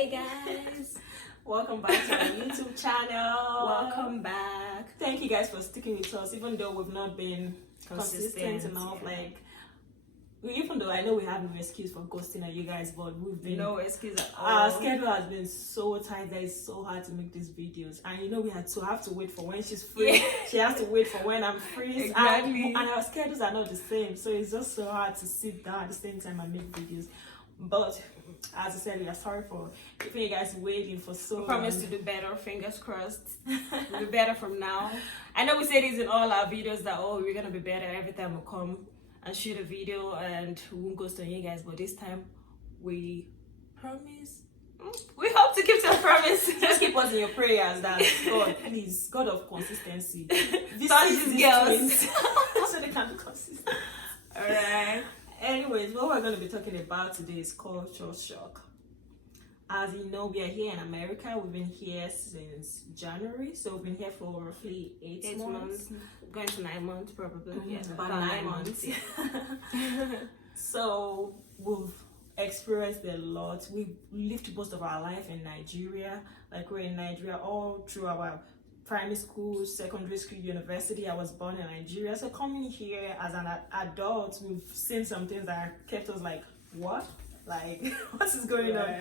Hey guys, Welcome back to our YouTube channel. welcome back. Thank you guys for sticking with us, even though we've not been consistent Consistent, enough. yeah. Even though I know we have no excuse for ghosting at you guys, but we've been No excuse at all. our schedule has been so tight that it's so hard to make these videos. And we had to have to wait for when she's free. Yeah. She has to wait for when I'm free. Exactly. And our schedules are not the same, so it's just so hard to sit down at the same time and make videos. But as I said, we are sorry for keeping you guys waiting for so long. We promise to do better, fingers crossed. We'll be better from now. I know we say this in all our videos that we're gonna be better every time we come and shoot a video and we won't ghost on you guys, but this time we promise. We hope to keep to our promise. Just keep us in your prayers that God, please, God of consistency. Touch these girls. So they can be consistent. Alright. Anyways, what we're going to be talking about today is culture shock. As you know, we are here in America. We've been here since January, so we've been here for roughly 8 months. Going to 9 months probably. Mhm, Yeah, about 9 months. So we've experienced a lot. We've lived most of our life in Nigeria. Like, we're in Nigeria all through our primary school, secondary school, university. I was born in Nigeria. So coming here as an adult, we've seen some things that kept us like, what? Like, what is going on?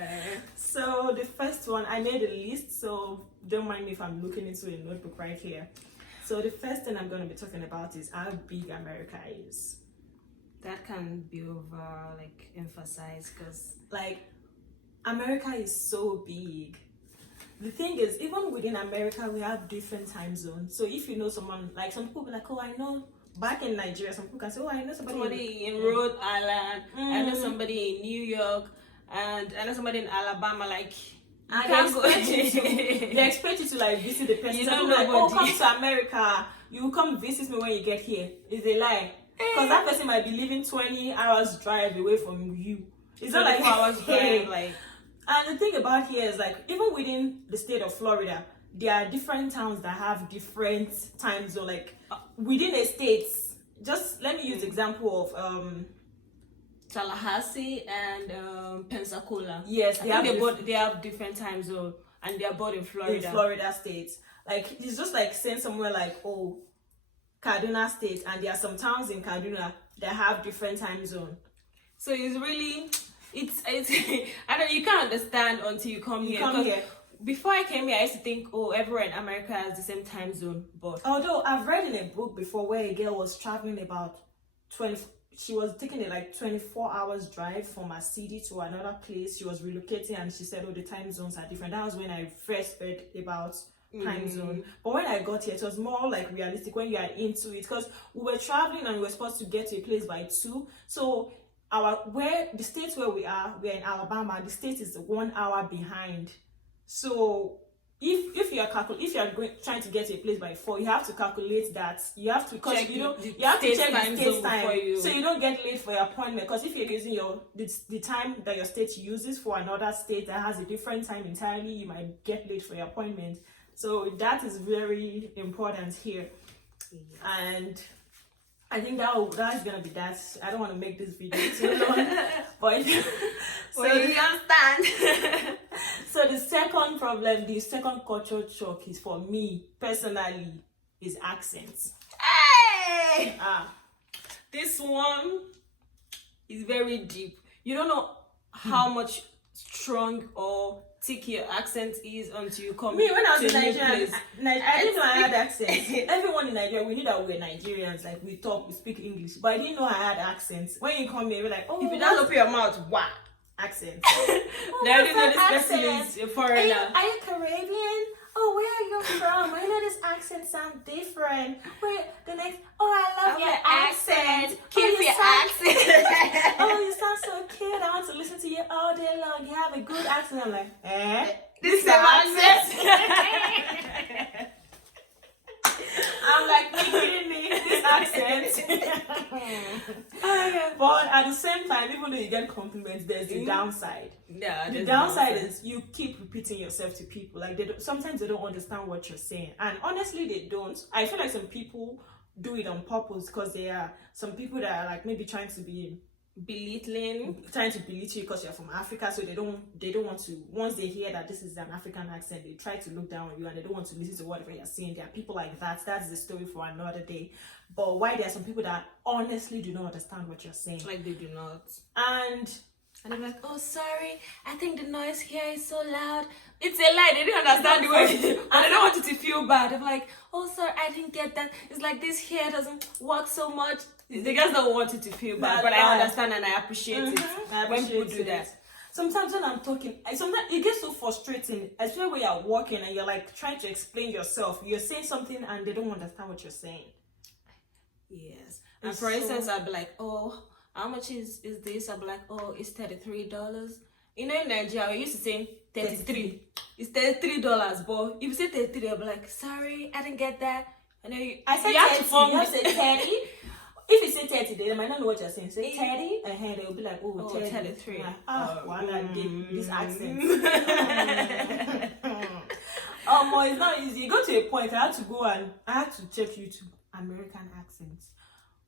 So the first one, I made a list, so don't mind me if I'm looking into a notebook right here. So the first thing I'm going to be talking about is how big America is. That can be over emphasized because Like, America is so big. The thing is, even within America, we have different time zones. So if you know someone, like some people be like, oh, I know, back in Nigeria, some people can say, oh, I know somebody in Rhode Island, I know Mhm. somebody in New York, and I know somebody in Alabama. Like, And can't go- they expect you to like visit the person. You Some don't people know like, oh, nobody. come to America. You come visit me when you get here. It's a lie. Because that person might be living 20 hours drive away from you. It's not like 24 hours hey. drive. Like, And the thing about here is, like, even within the state of Florida, there are different towns that have different time zone. Like, within a state, just let me use the example of Tallahassee and Pensacola. yes, I think they have different time zone, and they are both in Florida. in Florida state. Like, it's just like saying somewhere like, oh, Kaduna state, and there are some towns in Kaduna that have different time zone. So it's really, it's I don't, you can't understand until you come here. Come 'Cause here. Before I came here, I used to think, oh, everywhere in America has the same time zone, but Although I've read in a book before where a girl was traveling about 20, she was taking a like 24 hours drive from a city to another place. She was relocating and she said, oh, the time zones are different. That was when I first heard about time zone. But when I got here, it was more like realistic when you are into it, because we were traveling and we were supposed to get to a place by 2. So the state where we're in Alabama, the state is 1 hour behind. So if you are trying to get to a place by 4, you have to calculate that. You have to Check you the have to state check time the state zone time before you- so you don't get late for your appointment. Because if you're using the time that your state uses for another state that has a different time entirely, you might get late for your appointment. So that is very important here. And I think that's gonna be that. I don't want to make this video too long, but so you understand. so the second problem, the second culture shock is, for me personally, is accents. Hey! Ah, This one is very deep. You don't know how much strong or thick your accent is until you come me when I was to in a new Nigeria, place. I didn't know I had accents. Everyone in Nigeria, we knew that we were Nigerians. Like, we speak English, but I didn't know I had accents. When you come here, we're like, oh, If you don't open your mouth, wow. accents. They already know what's this that person accent? is a foreigner. Are you Caribbean? Oh, where are you from? I know this accent sound different. Wait, the next. Oh, I love your accent. Keep Oh, you your sound- accent. Oh, you sound so cute. I want to listen to you all day long. You have a good accent. I'm like, eh? This is your accent. I'm like, you kidding me? This accent. But at the same time, even though you get compliments, there's the downside. Yeah, The downside is you keep repeating yourself to people. Like, sometimes they don't understand what you're saying, and honestly, they don't. I feel like some people do it on purpose, because there are some people that are like maybe trying to be belittling. trying to belittle you because you're from Africa, so they don't want to. Once they hear that this is an African accent, they try to look down on you and they don't want to listen to whatever you're saying. There are people like that. That's the story for another day. But why there are some people that honestly do not understand what you're saying, Like they do not. and And I'm like, oh, sorry, I think the noise here is so loud. It's a lie. They didn't understand the way. And I don't want you to feel bad. They're like, oh, sorry, I didn't get that. It's like this here doesn't work so much. They just don't want you to feel bad. But I understand and I appreciate it when people do that. Sometimes when I'm talking, sometimes it gets so frustrating, especially when you're walking and you're like trying to explain yourself. You're saying something and they don't understand what you're saying. Yes. And It's for instance, so- I'd be like, oh, how much is this? I'd be like, oh, it's $33. You know, in Nigeria, we used to say 33. It's $33. But if you say 33, I'll be like, sorry, I didn't get that. And then I said you have 30, to form you have to say 30. If you say 30, they might not know what you're saying. Say 30, and they'll be like, oh, 30. 33. Like, this accent. It's not easy. You go to a point, I had to check YouTube American accents.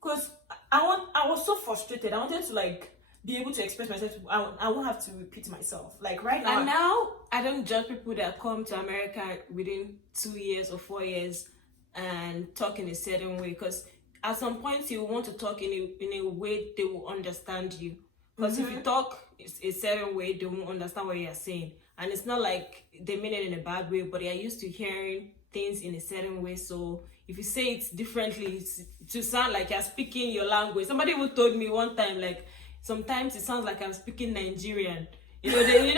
Because I was so frustrated. I wanted to like be able to express myself. I won't have to repeat myself. Like right now. And now, I don't judge people that come to America within 2 years or 4 years and talk in a certain way. Because at some point, you want to talk in a way they will understand you. Because if you talk a certain way, they won't understand what you're saying. And it's not like they mean it in a bad way, but they're used to hearing things in a certain way. So if you say it differently, it's to sound like you're speaking your language. Somebody even told me one time, like, sometimes it sounds like I'm speaking Nigerian. There's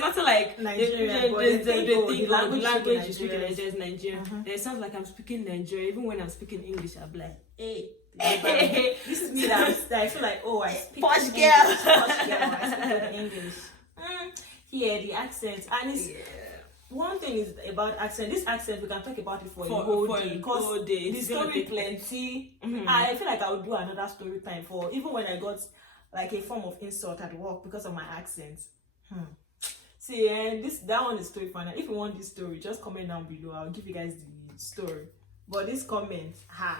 nothing like Nigerian, the language you speak in Nigerian. Nigeria is Nigerian. It sounds like I'm speaking Nigerian. Even when I'm speaking English, I'm like, hey. This is me that I feel like, oh, I speak Posh English. girl. Posh girl, I speak English. Here, the accent. And it's one thing is about accent. This accent, we can talk about it for a whole day. Because the It's gonna story take- plenty. I feel like I would do another story time for, even when I got like a form of insult at work because of my accent. See, that one is story for now. If you want this story, just comment down below. I'll give you guys the story. But this comment,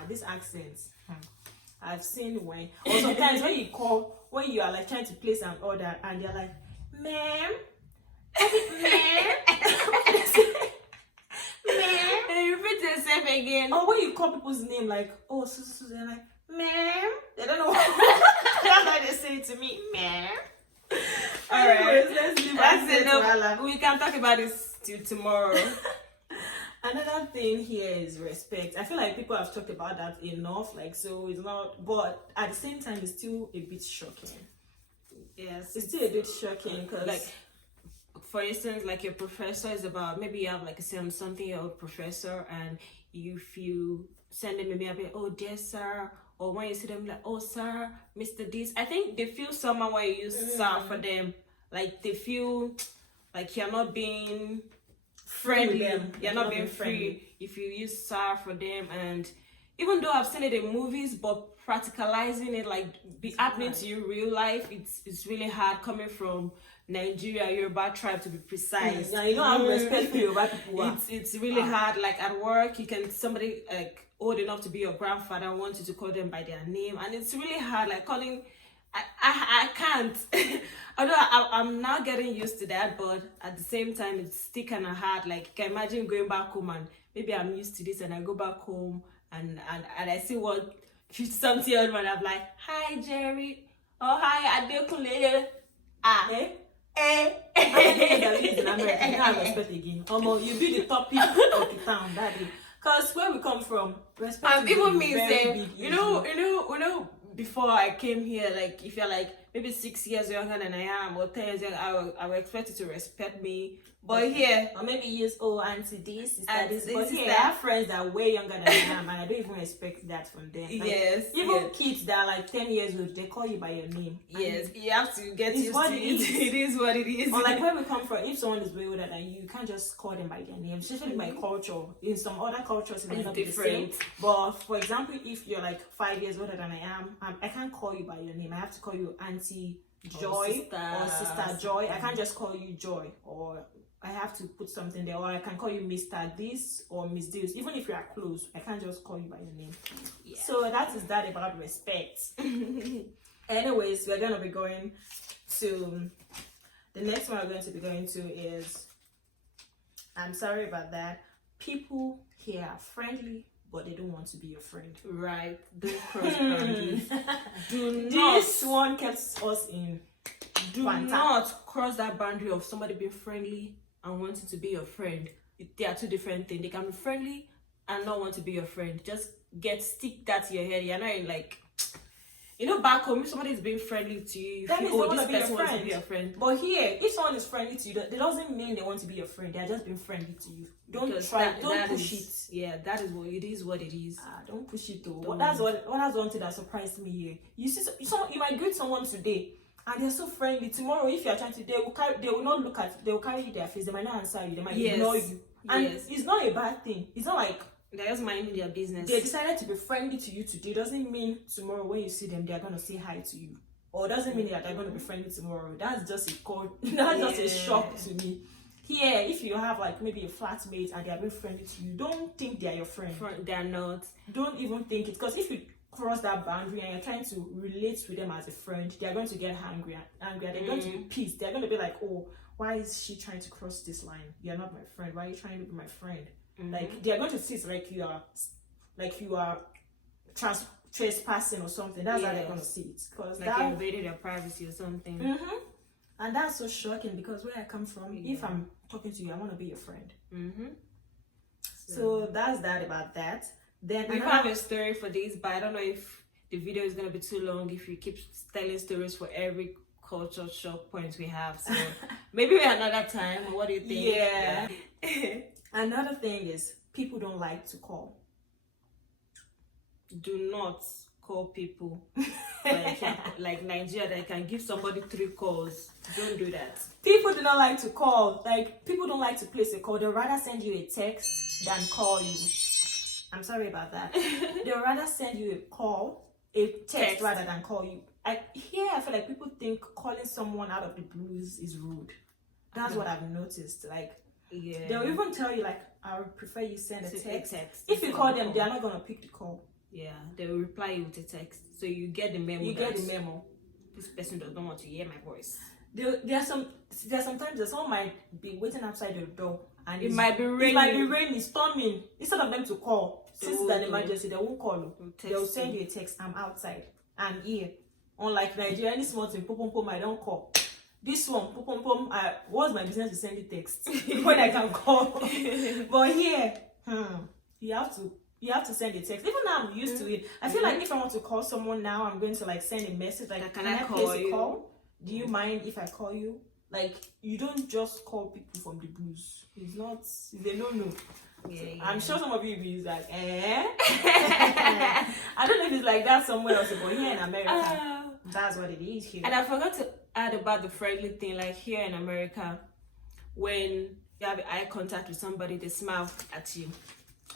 this accent, I've seen when, or sometimes when you are like trying to place an order and you're like, ma'am, And you repeat yourself again. or when you call people's name like, oh, so they're like, ma'am, they don't know how they say it to me, ma'am. Alright. Anyways, let's leave That's accent to Allah. enough. We can talk about this till tomorrow. Another thing here is respect. I feel like people have talked about that enough, like, so it's not, but at the same time, it's still a bit shocking. Yes. It's still a bit shocking because, Like, for instance, like your professor is about, maybe you have like a something-year-old professor, and if you send them a mail, like, oh, dear sir, or when you see them like, oh, sir, Mr. This, I think they feel somehow when you use sir for them, like they feel like you're not being friendly, them. you're not being free if you use sir for them. And even though I've seen it in movies, but practicalizing it, like be happening to you real life, it's really hard coming from Nigeria, Yoruba tribe to be precise. Yeah, you know how respect for Yoruba people are. It's really hard. Like at work, you can somebody like old enough to be your grandfather wants you to call them by their name, and it's really hard. Like calling, I can't. Although I'm now getting used to that, but at the same time, it's still kind of hard. Like you can imagine going back home and maybe I'm used to this, and I go back home and I see what 50-something-year-old man. I'm like, hi Jerry, oh hi Adekunle, In America, you have respect again. You be the topic of the town that day. Cause where we come from, respect is even a me very say, big you issue. know, before I came here, like if you're like maybe 6 years younger than I am or 10 years younger, I would expect you to respect me. But here, or maybe years old, auntie this, sister Auntie this. this, But sister here, I have friends that are way younger than I am, and I don't even expect that from them. Like, yes, even kids that are like 10 years old, they call you by your name. yes, you have to get It's used what to it it. is. It is what it is. Or like where we come from, if someone is way older than you, you can't just call them by their name. Especially by culture. In some other cultures, it might It's not be the different. same. But for example, if you're like 5 years older than I am, I can't call you by your name. I have to call you Auntie Joy or Sister Joy. I can't just call you Joy, or I have to put something there, or I can call you Mr. This or Miss This. Even if you are close, I can't just call you by your name. Yeah. So that is that about respect. Anyways, we're gonna be going to the next one we're going to be going to is, I'm sorry about that. People here are friendly, but they don't want to be your friend. Right. Don't cross boundaries. Do not. This one keeps us in. Do not cross that boundary of somebody being friendly and wanting to be your friend. They are two different things. They can be friendly and not want to be your friend. Just stick that to your head. You're not in like, back home, if somebody is being friendly to you, you that feel, means they this want to be person your wants friend. to be your friend. But here, if someone is friendly to you, that doesn't mean they want to be your friend. They are just being friendly to you. Don't Because try. that Don't push is, it. Yeah, that is what it is. What it is. Don't push it though. That's one thing that surprised me here. You see, you might greet someone today, and they're so friendly. Tomorrow, if you are trying to, they will not look at. They will carry their face. They might not answer you. They might ignore you. And it's not a bad thing. It's not like they're just minding their business. They decided to be friendly to you today. Doesn't mean tomorrow when you see them, they're gonna say hi to you. Or doesn't mean that they're gonna be friendly tomorrow. That's just a code. That's just a shock to me. Here, if you have like maybe a flatmate and they are being friendly to you, don't think they are your friend. They're not. Don't even think it, because if you cross that boundary and you're trying to relate with them as a friend, they are going to get angry. They're going to be pissed. They're going to be like, oh, why is she trying to cross this line? You're not my friend. Why are you trying to be my friend? Like they're going to see it like you are trespassing or something. That's how they're going to see it, because like you invaded their privacy or something. And that's so shocking, because where I come from, if I'm talking to you, I want to be your friend. So that's that about that. Then we have a story for this, but I don't know if the video is going to be too long if you keep telling stories for every culture shock point we have. So maybe another time. What do you think? Yeah. Another thing is, people don't like to call. Do not call people like Nigeria that can give somebody 3 calls. Don't do that. People do not like to call. Like, people don't like to place a call. They'll rather send you a text than call you. I'm sorry about that. They'll rather send you a text rather than call you. I feel like people think calling someone out of the blues is rude. That's what I've noticed. Like, they'll even tell you, like, I would prefer you send a text. If you call them, they're not going to pick the call. Yeah, they will reply you with a text. So you get the memo. This person does not want to hear my voice. There are sometimes that someone might be waiting outside your door, and it might be raining. Storming. Instead of them to call, since it's an emergency, they won't call you. They'll send you a text. I'm outside. I'm here. Unlike Nigeria, any small thing, pom, I don't call. This one, pom, what's my business to send you text when I can call? But here, you have to send a text. Even now, I'm used to it. I feel like if I want to call someone now, I'm going to like send a message like, can I place a call? Do you mind if I call you? Like, you don't just call people from the blues. It's not, they don't know. I'm sure some of you will be like, I don't know if it's like that somewhere else, but here in America, that's what it is here. And I forgot to add about the friendly thing. Like here in America, when you have eye contact with somebody, they smile at you.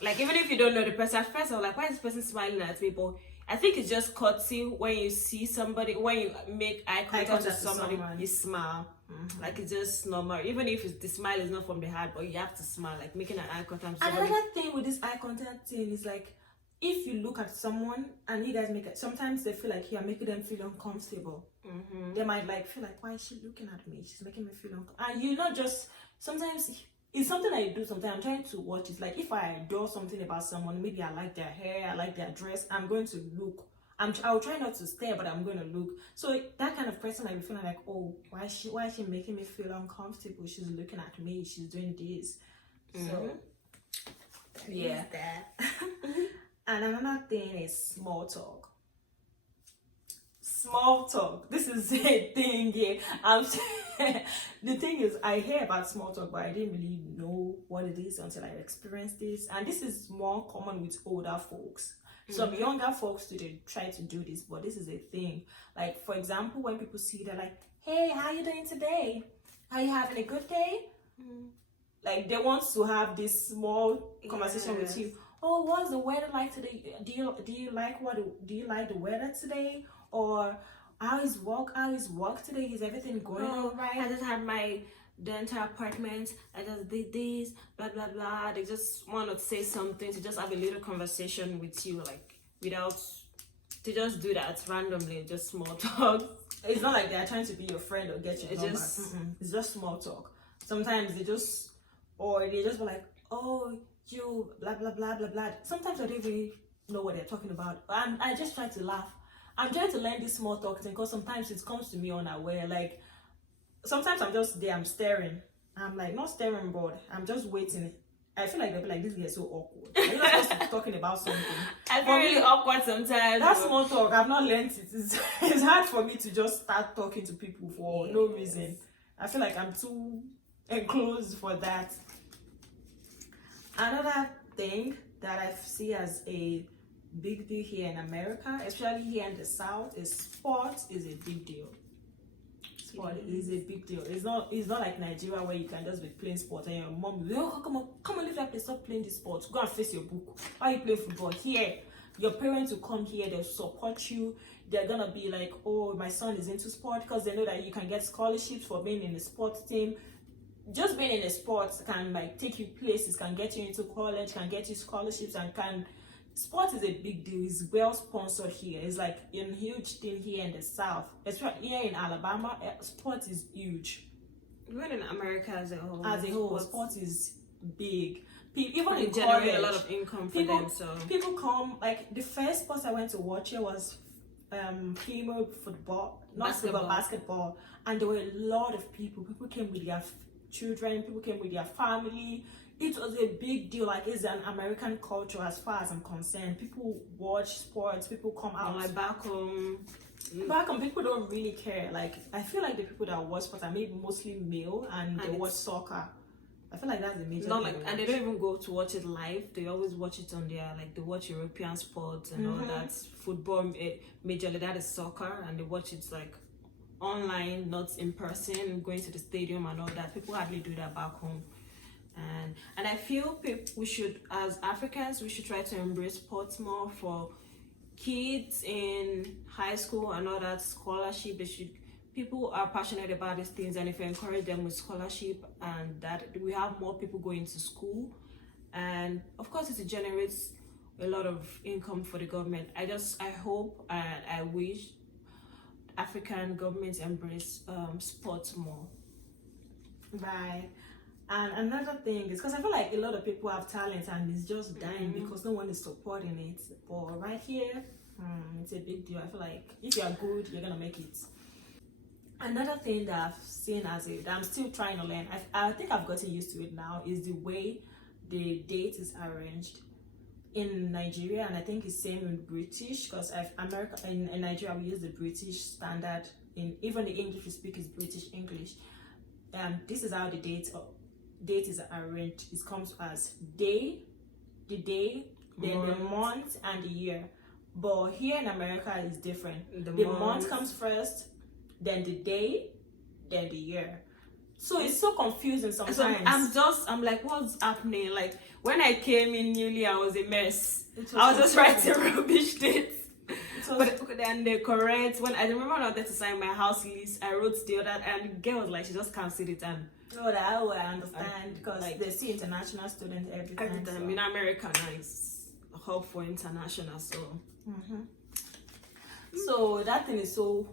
Like, even if you don't know the person, at first I was like, why is this person smiling at me? But I think it's just courtesy. When you see somebody, when you make eye contact with somebody, you smile. Like, it's just normal. Even if the smile is not from the heart, but you have to smile. Like, making an eye contact with somebody. Another thing with this eye contact thing is like, if you look at someone and you guys make it, sometimes they feel like you're making them feel uncomfortable. They might like feel like, why is she looking at me? She's making me feel uncomfortable. And you're not just, sometimes it's something I do sometimes. I'm trying to watch it. Like, if I adore something about someone, maybe I like their hair, I like their dress, I'm going to look. I'll try not to stare, but I'm going to look. So that kind of person, I be feeling like, oh, why is she making me feel uncomfortable? She's looking at me. She's doing this. So yeah. And another thing is small talk. Small talk. This is a thing here. The thing is, I hear about small talk, but I didn't really know what it is until I experienced this. And this is more common with older folks. Some younger folks do they try to do this, but this is a thing. Like, for example, when people see, they're like, hey, how you doing today? Are you having a good day? Like, they want to have this small conversation with you. Oh, what's the weather like today? Do you like the weather today? Or how is work today? Is everything going all right? I just had my dental appointment. I just did this, blah blah blah. They just want to say something to just have a little conversation with you, like without to just do that randomly, just small talk. It's not like they're trying to be your friend or get your It's number. just- It's just small talk. Sometimes they just be like, oh, you blah blah blah blah blah. Sometimes I don't even know what they're talking about, and I just try to laugh. I'm trying to learn this small talk thing because sometimes it comes to me unaware. Like sometimes I'm just there, I'm staring. I'm like not staring, but I'm just waiting. I feel like they'll be like, this guy's so awkward. You're not supposed to be talking about something. I feel really awkward sometimes. That small talk, I've not learned it. It's hard for me to just start talking to people for no reason. I feel like I'm too enclosed for that. Another thing that I see as a big deal here in America, especially here in the South, is sports is a big deal. Sport is a big deal. It's not like Nigeria where you can just be playing sport and your mom will be, oh, come on, leave that place, stop playing this sport. Go and face your book. Why you play football? Here, your parents will come here, they'll support you. They're gonna be like, oh, my son is into sport, because they know that you can get scholarships for being in a sports team. Just being in a sport can like take you places, can get you into college, can get you scholarships, and can sport is a big deal. It's well sponsored here. It's like a huge thing here in the South. Especially here in Alabama, sport is huge. Even in America as a whole. Sport is big. Even they in generate college, a lot of income for them. So people come. Like the first sport I went to watch here was female football, basketball, and there were a lot of people. People came with their children. People came with their family. It was a big deal. Like it's an American culture as far as I'm concerned. People watch sports. People come out. like back home, people don't really care. Like I feel like the people that watch sports are maybe mostly male, and they watch soccer. I feel like that's the major. Not like, and they don't even go to watch it live. They always watch it on their, like they watch European sports and all that. Football, majorly that is soccer, and they watch it like online, not in person, going to the stadium and all that. People hardly do that back home. And I feel we should, as Africans, we should try to embrace sports more for kids in high school and all that. Scholarship, people are passionate about these things, and if we encourage them with scholarship, and that we have more people going to school, and of course it generates a lot of income for the government. I hope and I wish African governments embrace sports more. Right. And another thing is because I feel like a lot of people have talent and it's just dying because no one is supporting it. But right here, it's a big deal. I feel like if you're good, you're gonna make it. Another thing that I've seen that I'm still trying to learn, I think I've gotten used to it now, is the way the date is arranged in Nigeria, and I think it's same in British, because in Nigeria we use the British standard. Even the English we speak is British English. This is how the date is arranged. It comes as the day, then the month and the year. But here in America it's different. The month comes first, then the day, then the year. So it's so confusing sometimes. So I'm like, what's happening? Like when I came in newly, I was a mess. I was just writing rubbish dates. But then the correct, when I remember when I wanted to sign my house lease, I wrote the other, and the girl was like, she just can't see the time. Oh, that way I understand, because like, they see international students every time. So. In America now it's a hub for international, so. So that thing is so,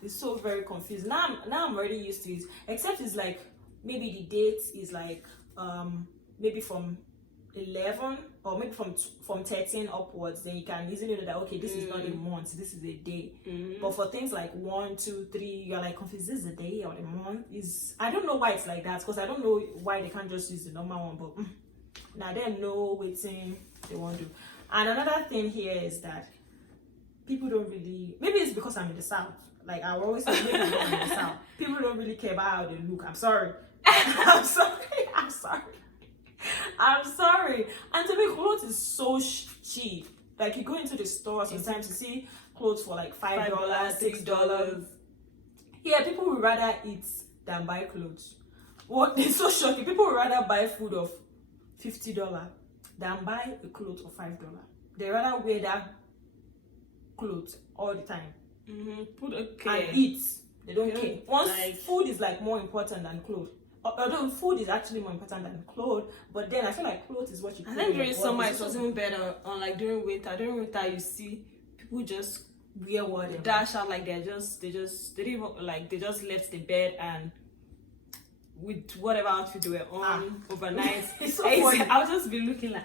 it's so very confusing. Now I'm already used to it. Except it's like maybe the date is like maybe from 11 or maybe from 13 upwards, then you can easily know that okay, this is not a month, this is a day. But for things like 1, 2, 3, you're like confused, is this a day or a month? I don't know why it's like that, because I don't know why they can't just use the normal one, but now they know waiting they want to do. And another thing here is that people don't really, maybe it's because I'm in the South, like I always say, maybe I'm in the South, people don't really care about how they look. I'm sorry. I'm sorry. And to me, clothes is so cheap. Like you go into the store sometimes you see clothes for like $5, $6. Yeah, people would rather eat than buy clothes. What is so shocking? People would rather buy food of $50 than buy a clothes of $5. They rather wear that clothes all the time. And eat. They don't care. Once food is like more important than clothes. Although food is actually more important than clothes, but then I feel like clothes is what you. I think during summer it was even better. On like during winter you see people just wear whatever. dash out like they didn't even, like they just left the bed and with whatever outfit they were on overnight. It's so funny. I'll just be looking like,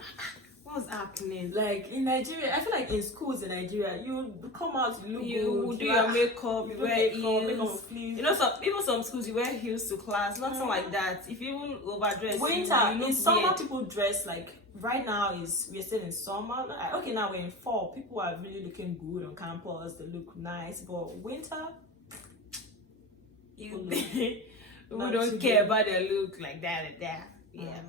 what's happening? Like in Nigeria, I feel like in schools in Nigeria, you come out, you look You good, do your makeup, you do wear makeup, heels. sleeves. You know, some schools you wear heels to class, nothing like that. If you even overdress, Winter, you look in summer, weird. people dress like, right now we're still in summer. Okay, now we're in fall. People are really looking good on campus. They look nice. But winter, People Not don't too care good. about their look like that and that. Yeah.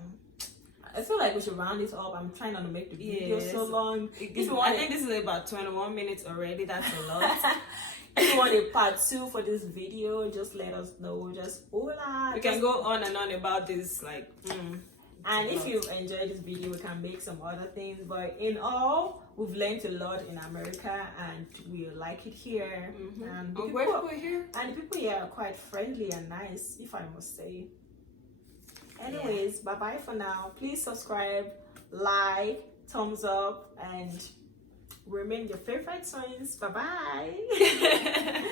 I feel like we should round it up. I'm trying not to make the video Yes. so long. I think this is about 21 minutes already. That's a lot. If you want a part 2 for this video, just let us know. Just hola. We can go on and on about this, like. And if you enjoyed this video, we can make some other things. But in all, we've learned a lot in America, and we like it here. And the Where people, people here? and the people here are quite friendly and nice, if I must say. Anyways, bye bye for now. Please subscribe, like, thumbs up, and remain your favorite twins. Bye bye.